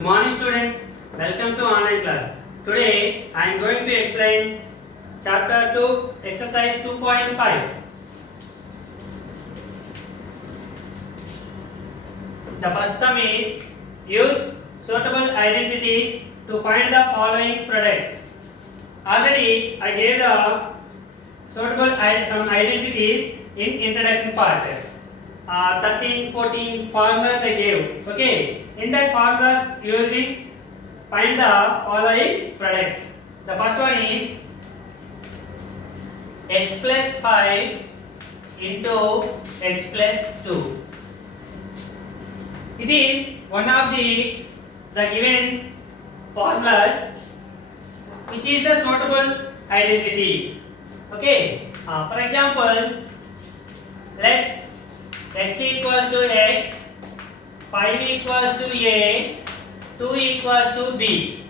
Good morning students, welcome to online class. Today I am going to explain chapter 2 exercise 2.5. The first sum is use suitable identities to find the following products. Already I gave the suitable some identities in introduction part. 13, 14 formulas I gave. Okay. In that formulas using find the following products. The first one is x plus 5 into x plus 2. It is one of the given formulas which is the suitable identity. Okay. For example, let x equals to x, 5 equals to a, 2 equals to b.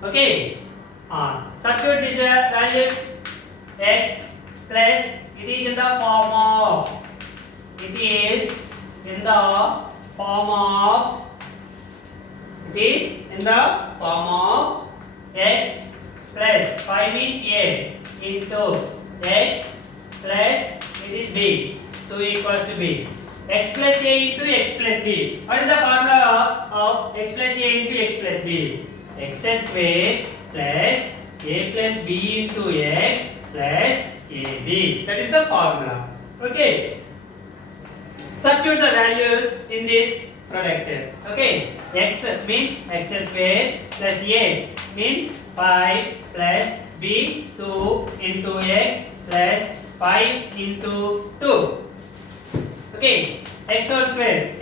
Okay. Substitute these values. X plus, it is in the form of x plus 5 means a into x plus it is b, 2 equals to b. X plus a into x plus b. What is the formula of x plus a into x plus b? X square plus a plus b into x plus ab. That is the formula. Okay. Substitute the values in this product. Okay. X means x square plus a means 5 plus b 2 into x plus 5 into 2. Okay, x whole square,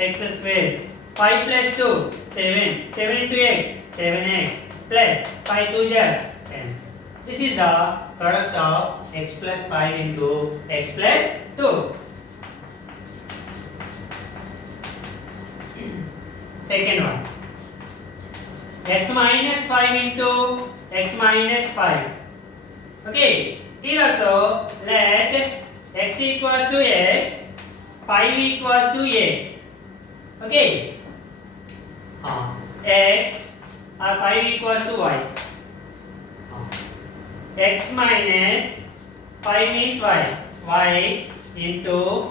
5 plus 2, 7 into x, 7x, plus 5 2 10. This is the product of x plus 5 into x plus 2. Second one, x minus 5 into x minus 5. Okay, here also let x equals to x, 5 equals to a. Okay. X or 5 equals to y. X minus 5 means y. Y into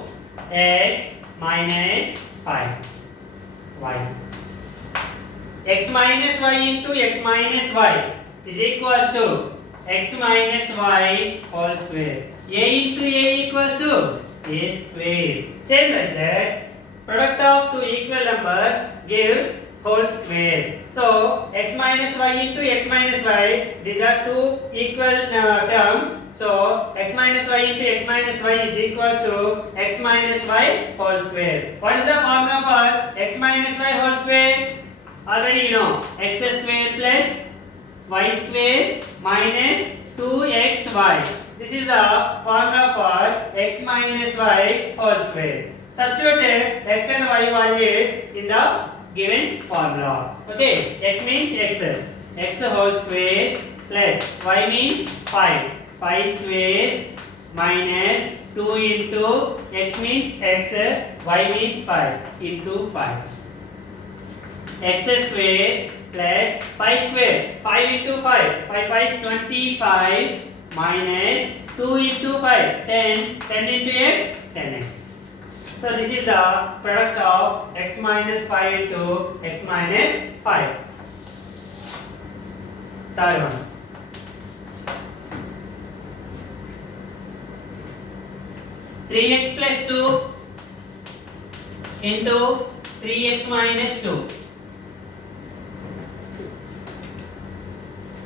x minus 5. Y. X minus y into x minus y is equals to x minus y whole square. A into a equals to a square. Same like that, product of two equal numbers gives whole square. So x minus y into x minus y, these are two equal terms. So x minus y into x minus y is equals to x minus y whole square. What is the formula for x minus y whole square? Already you know, x square plus y square minus 2xy. This is the formula for x minus y whole square. Substitute x and y values in the given formula. Okay, x means x whole square plus y means 5 square minus 2 into x means x, y means 5 into 5. X square plus 5 square, 5 into 5, 5 is 25 minus 2 into 5, 10 into x, 10x. So this is the product of x minus 5 into x minus 5. Third one. Three x plus 2 into 3x minus 2.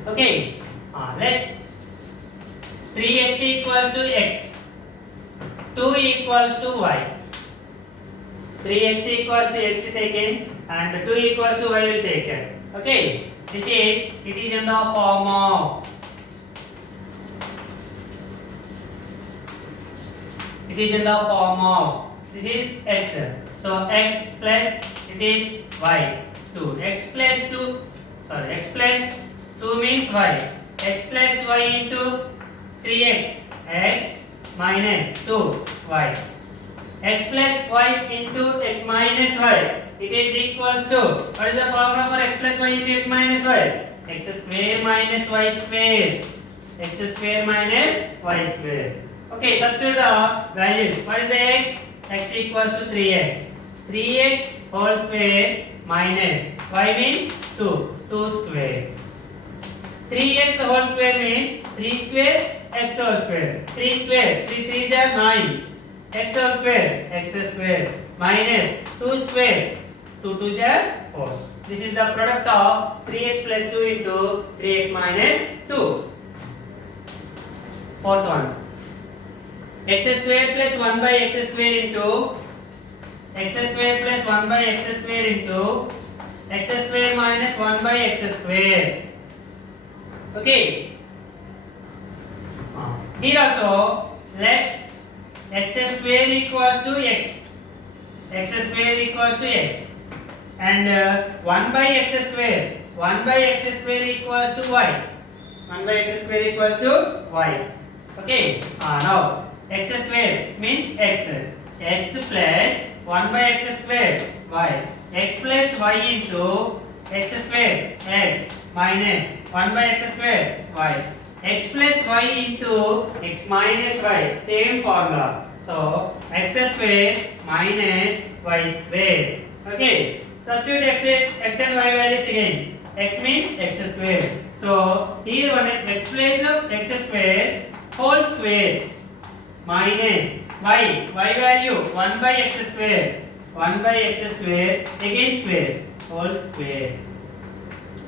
Okay, let 3x equals to x, 2 equals to y. 3x equals to x taken and 2 equals to y will taken. Okay, it is in the form of this is x. So x plus it is y. 2 x plus 2 means y. X plus y into 3x, x minus 2 y. X plus y into x minus y it is equals to, what is the formula for x plus y into x minus y? X square minus y square. X square minus y square. Okay, substitute the values. What is the x? X equals to 3x. 3x whole square minus y means 2. 2 square. 3x whole square means 3 square x whole square. 3 square. 3 3s are 9. X whole square. X square minus 2 square. 2 2s are 4. This is the product of 3x plus 2 into 3x minus 2. Fourth one. X square plus 1 by x square into x square plus 1 by x square into x square minus 1 by x square. Okay. Here also let x square equals to x. X square equals to x. And 1 by x square. 1 by x square equals to y. 1 by x square equals to y. Okay. Now x square means x. X plus 1 by x square y. X plus y into x square x minus 1 by x square y. X plus y into x minus y. Same formula. So x square minus y square. Okay. Substitute x and y values again. X means x square. So here one x place of x square whole square minus y value 1 by x square. 1 by x square again square whole square.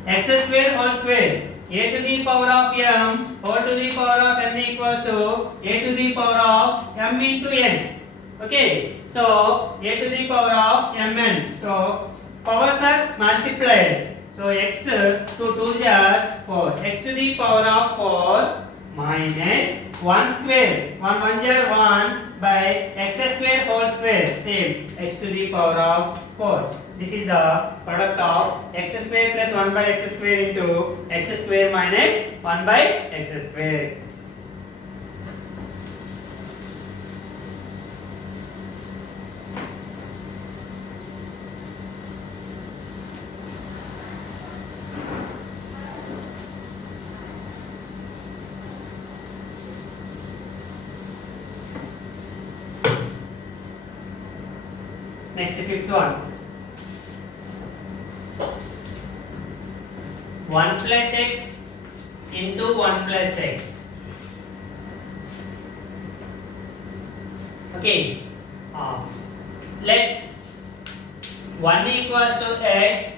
X square whole square. A to the power of m whole to the power of n equals to a to the power of m into n. Okay. So a to the power of mn. So powers are multiplied. So x to 2 are 4. X to the power of 4 minus 1 square. 1 1 are 1 by x square whole square. Same. X to the power of 4. This is the product of x square plus 1 by x square into x square minus 1 by x square. Next, fifth one. 1 plus x into 1 plus x. Okay. Let 1 equals to x,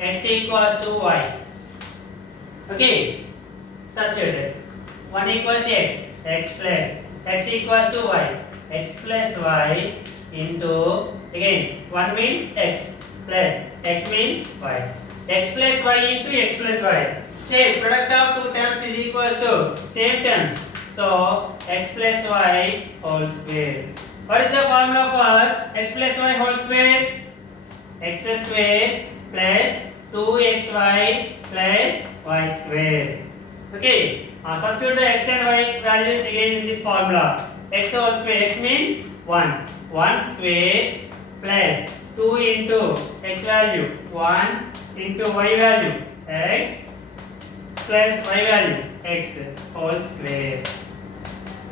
x equals to y. Okay. Substitute. 1 equals to x plus x equals to y, x plus y into, again 1 means x plus x means y. X plus y into x plus y. Same product of two terms is equals to same terms. So x plus y whole square. What is the formula for x plus y whole square? X square plus 2xy plus y square. Okay. Substitute the x and y values again in this formula. X whole square. X means 1. 1 square plus 2 into x value 1 into y value x plus y value x whole square.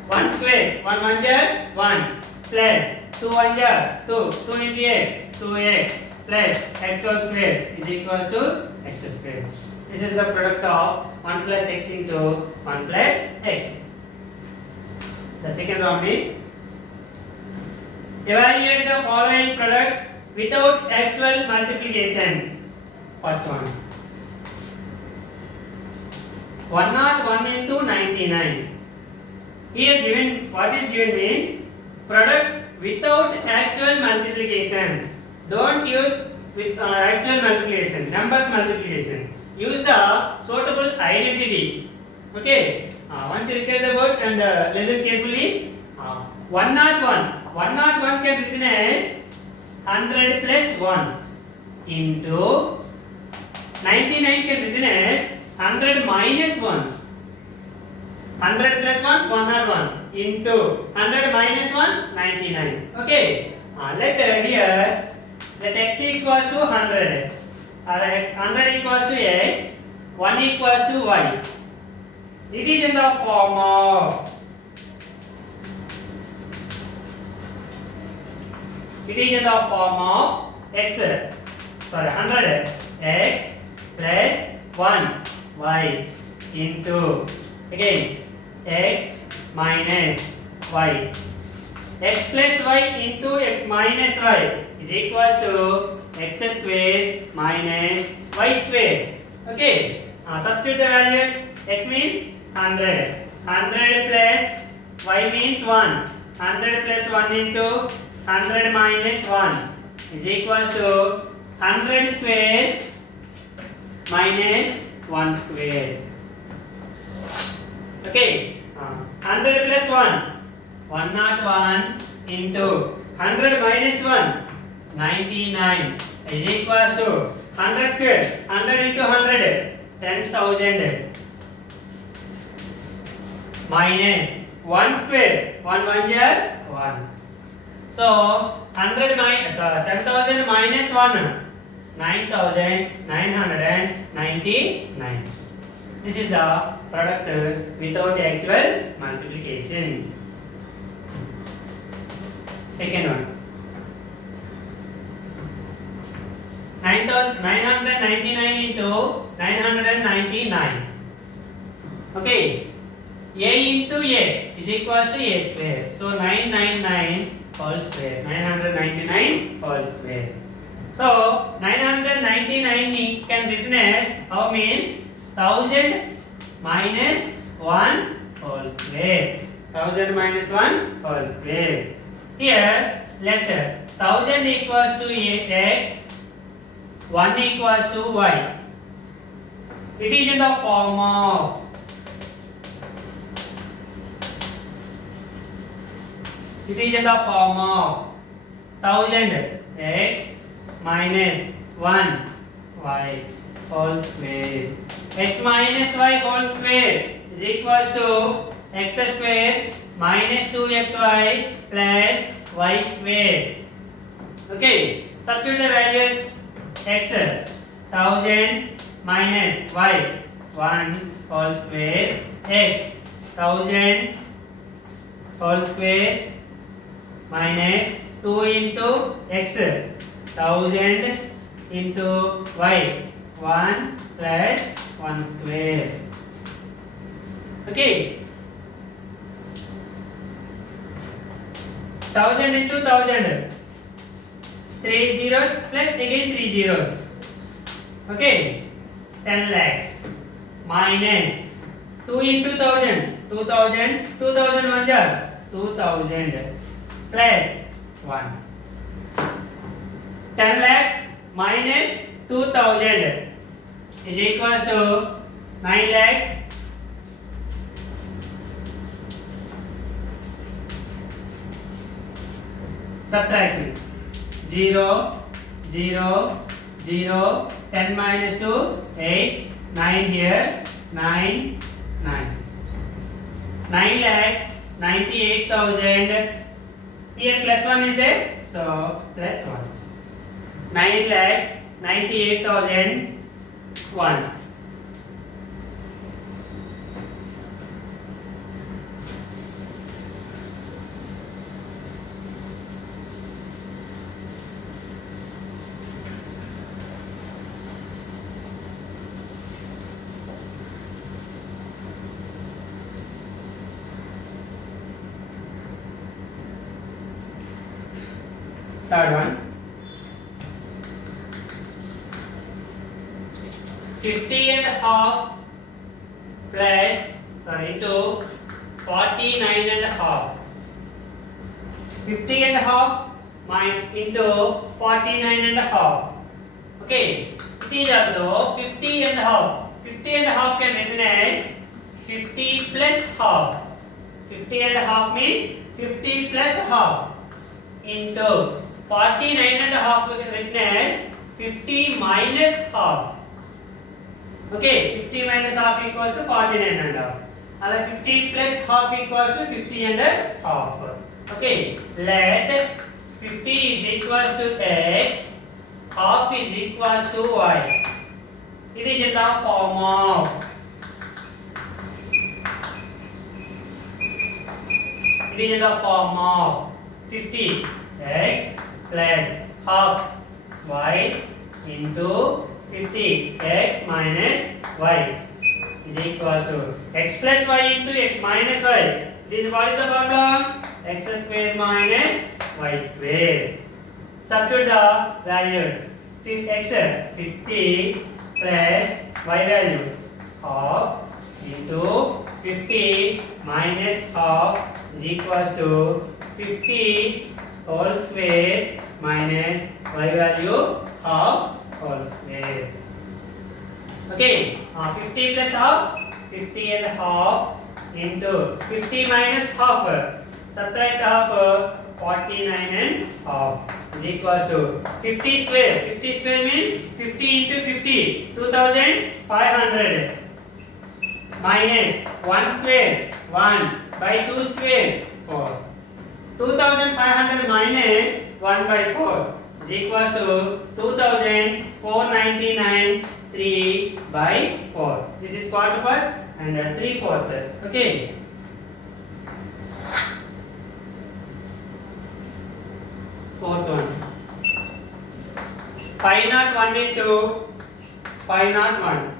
1 square 1 1 jar 1 plus 2 1 jar 2 2 into x 2x plus x whole square is equals to x square. This is the product of 1 plus x into 1 plus x. The second one is evaluate the following products without actual multiplication. First one. 101 into 99. Here given, what is given means product without actual multiplication. Don't use with actual multiplication, numbers multiplication. Use the suitable identity. Okay. Once you look at the word and listen carefully. 101. 101 can be written as 100 plus 1 into 99 can be written as 100 minus 1. 100 plus 1, 101 into 100 minus 1, 99. Okay. Let here let x equals to 100 or 100 equals to x, 1 equals to y. It is in the form of x, sorry, 100 x plus 1 y into again x minus y. X plus y into x minus y is equals to x square minus y square. Okay, substitute the values. X means 100, 100 plus y means 1, 100 plus 1 into 100 minus 1 is equals to 100 square minus 1 square. Okay, 100 plus 1, 101 into 100 minus 1, 99 is equals to 100 square, 100 into 100, 10,000 minus 1 square, 1 1 is 1. So 10,000 minus 1, 9,999. This is the product without actual multiplication. Second one, 999 into 999. Okay, a into a is equals to a square. So 999 whole square, 999 whole square. So 999 can written as how means 1000 minus 1 whole square. 1000 minus 1 whole square. Here let 1000 equals to x, 1 equals to y. It is in the form of it is in the form of 1000 x minus 1 y whole square. X minus y whole square is equals to x square minus 2xy plus y square. Okay, substitute the values. X 1000 minus y 1 whole square, x 1000 whole square minus 2 into x 1000 into y 1 plus 1 square. Okay, 1000 into 1000, 3 zeros plus again 3 zeros. Okay, 10 lakhs minus 2 into 1000, 2000, 2000 1 jar 2000 plus 1. 10 lakhs minus 2000 is equals to 9 lakhs. Subtraction 0, 0, 0, 10 minus 2, 8, 9 here, 9, 9. 9 lakhs 98,000. Here plus 1 is there, so plus 1. 9 lakhs 98,001. Third one, 50 and a half plus into 49 and a half. 50 and a half into 49 and a half. Okay, it is also 50 and a half. 50 and a half can written as 50 plus half. 50 and a half means 50 plus half into 49 and a half written as 50 minus half. Okay, 50 minus half equals to 49 and a half. And 50 plus half equals to 50 and a half. Okay, let 50 is equals to x half is equals to y. It is in the form of it is in the form of 50x plus half y into 50x minus y is equals to x plus y into x minus y. This is what is the formula? X square minus y square. Substitute the values. X 50 plus y value half into 50 minus half is equals to 50 whole square minus y value half whole square. Okay, 50 plus half, 50 and half into 50 minus half. Subtract half, 49 and half is equals to 50 square. 50 square means 50 into 50, 2500 minus 1 square, 1 by 2 square, 4. 2500 minus 1 by 4 is equals to 2499 3 by 4. This is quarter part and 3/4. Okay. Fourth one. Pi naught 1 into pi naught 1.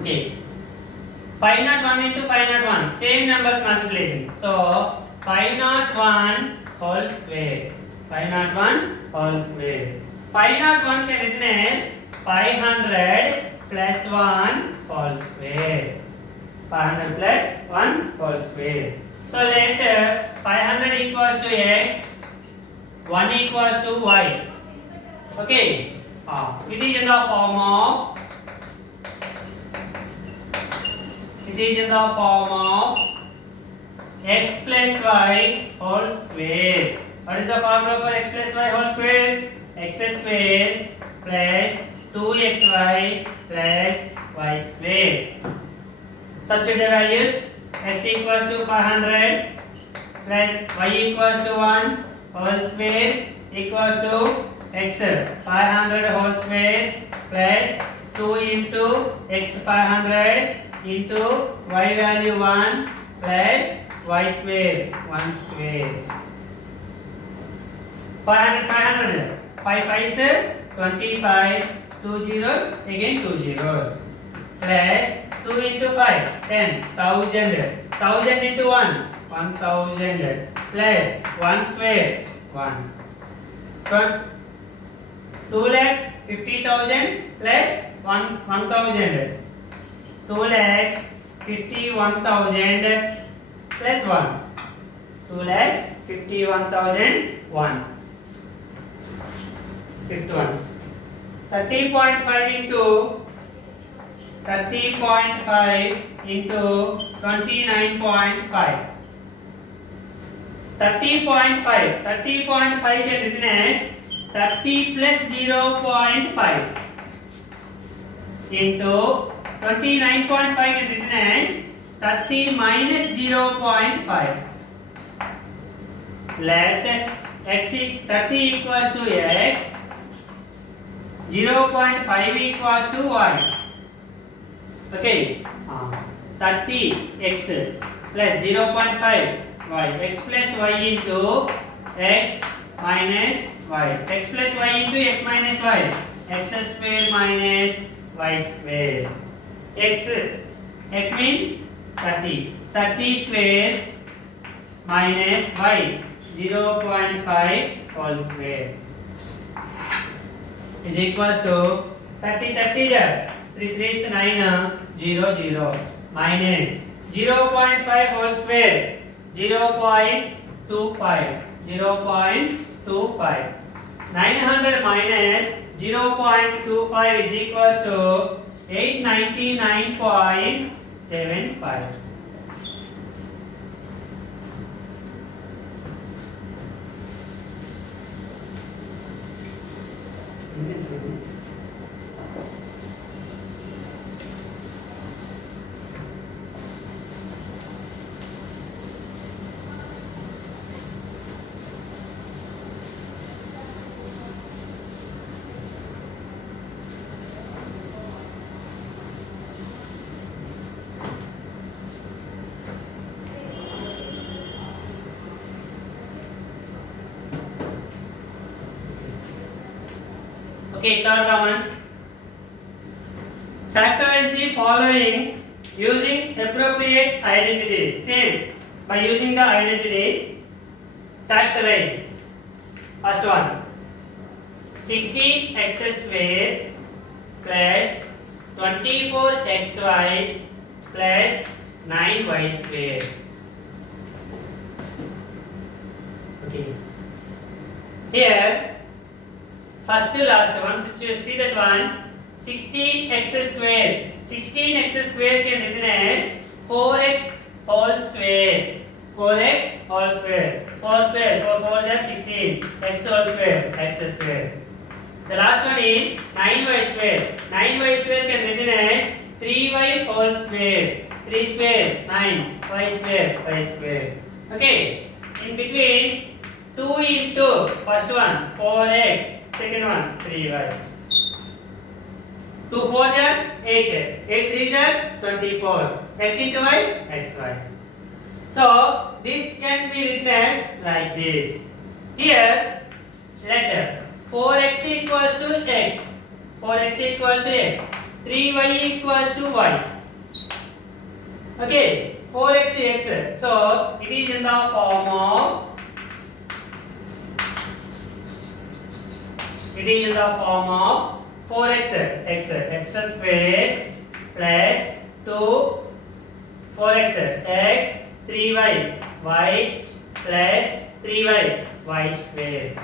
Okay. Pi naught 1 into pi naught 1. Same numbers multiplication. So pi naught 1 whole square. Pi naught 1 whole square. Pi naught 1 can written as 500 plus 1 whole square. 500 plus 1 whole square. So let 500 equals to x, 1 equals to y. Okay. It is in the form of x plus y whole square. What is the formula for x plus y whole square? X square plus 2xy plus y square. Substitute the values. X equals to 500 plus y equals to 1 whole square equals to x 500 whole square plus 2 into x 500 into y value 1 plus y square 1 square. 500 5 5 is 25, 2 zeros again 2 zeros plus 2 into 5 10 1000 into 1 1000 plus 1 square 1 2 lakhs 50,000 plus 1000 2 lakhs 51,000 plus 1 2 lakhs 51,001. Fifth one. 30.5 into 29.5 30.5 can written as 30 plus 0.5 into 29.5 can written as 30 minus 0.5. Let x 30 equals to x, 0.5 equals to y. Okay, 30x plus 0.5 y, x plus y into x minus y, x plus y into x minus y, x square minus y square. X means 30 square minus y 0.5 whole square is equals to 30 3 3 is 9 0 0 minus 0.5 whole square 0.25 900 minus 0.25 is equals to 899.75. Okay, third one. Factorize the following using appropriate identities. Same. By using the identities, factorize. First one. 16x square plus 24xy plus 9y square. Okay. Here, first to last one, see that one. 16x square. 16x square can written as 4x whole square. 4x whole square. 4 square. 4 is 16. X whole square. X square. The last one is 9y square. 9y square can written as 3y whole square. 3 square 9. Y square. Y square. Okay. In between 2 into first one 4x. Second one 3y. 2 4s are 8. 8 3s are 24. X into y, xy. So this can be written as like this. Here, let 4x equals to x. 4x equals to x. 3y equals to y. Okay, 4x is x. So it is in the form of. It is in the form of 4x x square plus 2 4x x 3y y plus 3y y square.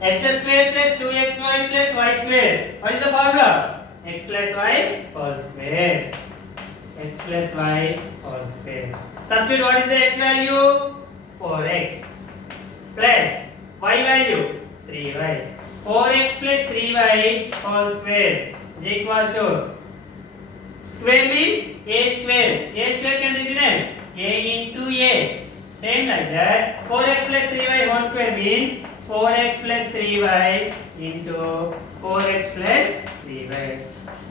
X square plus 2xy plus y square. What is the formula? X plus y whole square. X plus y whole square. Substitute what is the x value? 4x plus y value 3y. 4x plus 3y whole square is equals to square means a square. A square can be written as a into a. Same like that. 4x plus 3y whole square means 4x plus 3y into 4x plus 3y.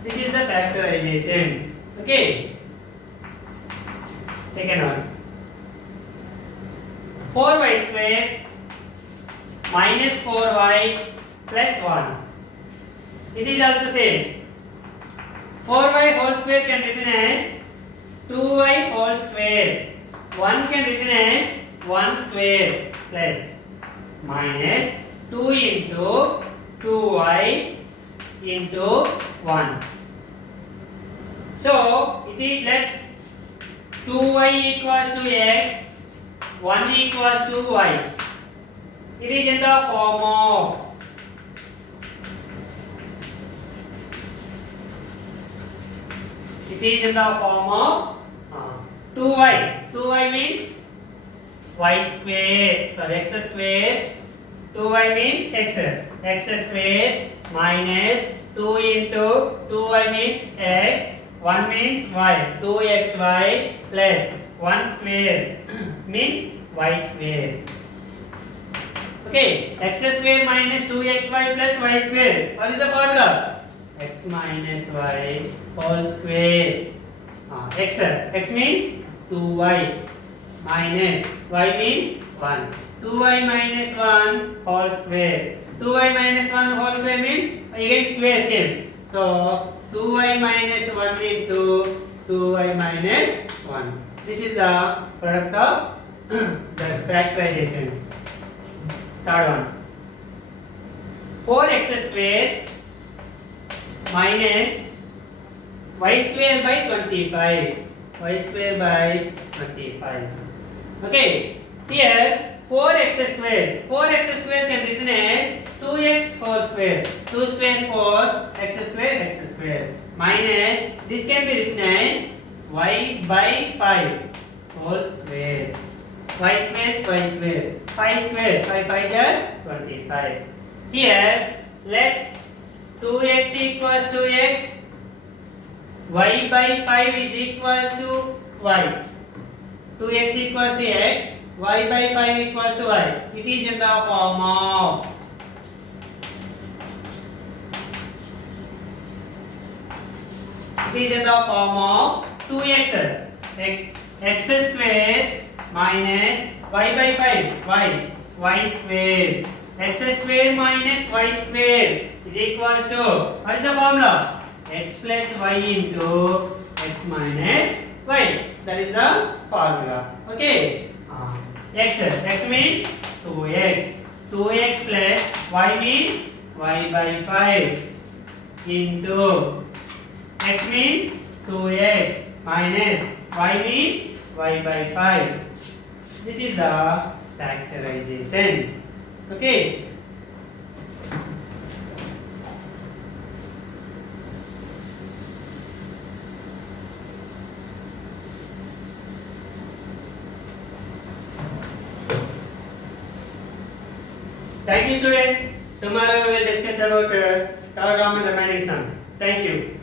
This is the factorization. Okay. Second one. 4y square minus 4y plus 1. It is also same. 4y whole square can written as 2y whole square. 1 can written as 1 square plus minus 2 into 2y into 1. So it is let 2y equals to x, 1 equals to y. It is in the form of of 2y. 2y means y square. Sorry, x square. 2y means x. X square minus 2 into 2y means x. 1 means y. 2xy plus 1 square means y square. Okay, x square minus 2xy plus y square. What is the formula? X minus y whole square. X means 2y minus y means 1. 2y minus 1 whole square. 2y minus 1 whole square means again square came. So 2y minus 1 into 2y minus 1. This is the product of the factorization. Third one. 4x square minus y square by 25. Y square by 25. Okay. Here 4x square. 4x square can be written as 2x whole square. 2 square 4 x square minus this can be written as y by 5 whole square. Y square 5 square 5 5 are 25. Here let 2x equals to x, y by 5 is equals to y. 2x equals to x, y by 5 equals to y. It is in the form of It is in the form of 2x x square minus y by 5 y square x square minus y square is equals to, what is the formula? X plus y into x minus y. That is the formula. Okay. X means 2x. 2x plus y means y by 5 into x means 2x minus y means y by 5. This is the factorization. Okay. Thank you, students. Tomorrow we will discuss about third round and remaining sums. Thank you.